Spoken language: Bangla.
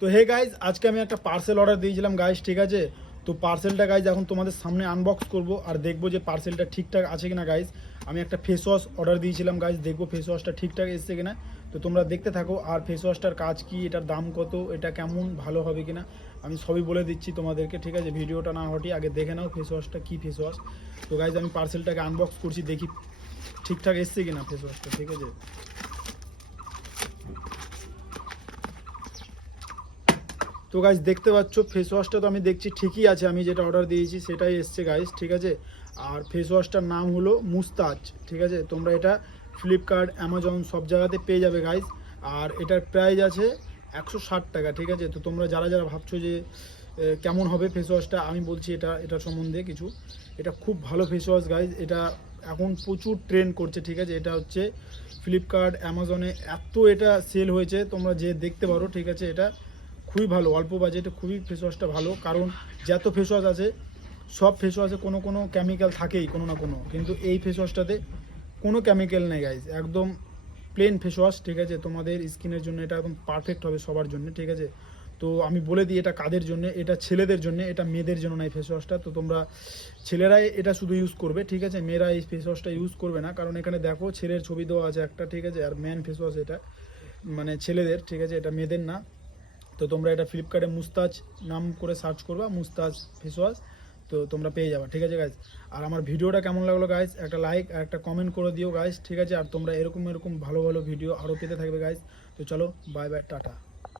তো হে গাইজ, আজকে আমি একটা পার্সেল অর্ডার দিয়েছিলাম গাইজ, ঠিক আছে। তো পার্সেলটা গাইজ এখন তোমাদের সামনে আনবক্স করব আর দেখবো যে পার্সেলটা ঠিকঠাক আছে কিনা গাইজ। আমি একটা ফেস ওয়াশ অর্ডার দিয়েছিলাম গাইজ, দেখবো ফেস ওয়াশটা ঠিকঠাক এসছে কিনা। তো তোমরা দেখতে থাকো। আর ফেস ওয়াশটার কাজ কি, এটার দাম কত, এটা কেমন, ভালো হবে কিনা আমি সবই বলে দিচ্ছি তোমাদেরকে, ঠিক আছে। ভিডিওটা না হটি আগে দেখে নাও ফেস ওয়াশটা কী ফেস ওয়াশ। তো গাইজ আমি পার্সেলটাকে আনবক্স করছি, দেখি ঠিকঠাক এসছে কিনা ফেস ওয়াশটা, ঠিক আছে। তো গাইজ দেখতে পাচ্ছ ফেস ওয়াশটা তো আমি দেখছি ঠিকই আছে, আমি যেটা অর্ডার দিয়েছি সেটাই এসছে গাইজ, ঠিক আছে। আর ফেস ওয়াশটার নাম হলো মুস্তাজ, ঠিক আছে। তোমরা এটা ফ্লিপকার্ট, অ্যামাজন সব জায়গাতে পেয়ে যাবে গাইজ। আর এটার প্রাইস আছে 160 টাকা, ঠিক আছে। তো তোমরা যারা যারা ভাবছো যে কেমন হবে ফেস ওয়াশটা, আমি বলছি এটার সম্বন্ধে কিছু। এটা খুব ভালো ফেস ওয়াশ গাইজ, এটা এখন প্রচুর ট্রেন্ড করছে, ঠিক আছে। এটা হচ্ছে ফ্লিপকার্ট, অ্যামাজনে এত এটা সেল হয়েছে, তোমরা যে দেখতে পারো, ঠিক আছে। এটা খুবই ভালো, অল্প বাজেটে খুবই ফেস ওয়াশটা ভালো। কারণ যত ফেস ওয়াশ আছে, সব ফেস ওয়াশে কোনো কোনো কেমিক্যাল থাকেই কোনো না কোনো, কিন্তু এই ফেস ওয়াশটাতে কোনো কেমিক্যাল নেই গাইজ, একদম প্লেন ফেস ওয়াশ, ঠিক আছে। তোমাদের স্কিনের জন্য এটা একদম পারফেক্ট হবে সবার জন্য, ঠিক আছে। তো আমি বলে দিই এটা কাদের জন্য, এটা ছেলেদের জন্য, এটা মেয়েদের জন্য নয় ফেস ওয়াশটা। তো তোমরা ছেলেরাই এটা শুধু ইউজ করবে, ঠিক আছে। মেয়েরা এই ফেস ওয়াশটা ইউজ করবে না, কারণ এখানে দেখো ছেলের ছবি দেওয়া আছে একটা, ঠিক আছে। আর ম্যান ফেস ওয়াশ এটা মানে ছেলেদের, ঠিক আছে, এটা মেয়েদের না। তো তোমরা এটা ফ্লিপকার্টে মুস্তাজ নাম করে সার্চ করবা, মুস্তাজ ফেস ওয়াশ, তো তোমরা পেয়ে যাবা, ঠিক আছে গাইজ। আর আমার ভিডিওটা কেমন লাগলো গাইজ, একটা লাইক আর একটা কমেন্ট করে দিও গাইজ, ঠিক আছে। আর তোমরা এরকম এরকম ভালো ভালো ভিডিও আরও পেতে থাকবে গাইজ। তো চলো, বাই বাই, টাটা।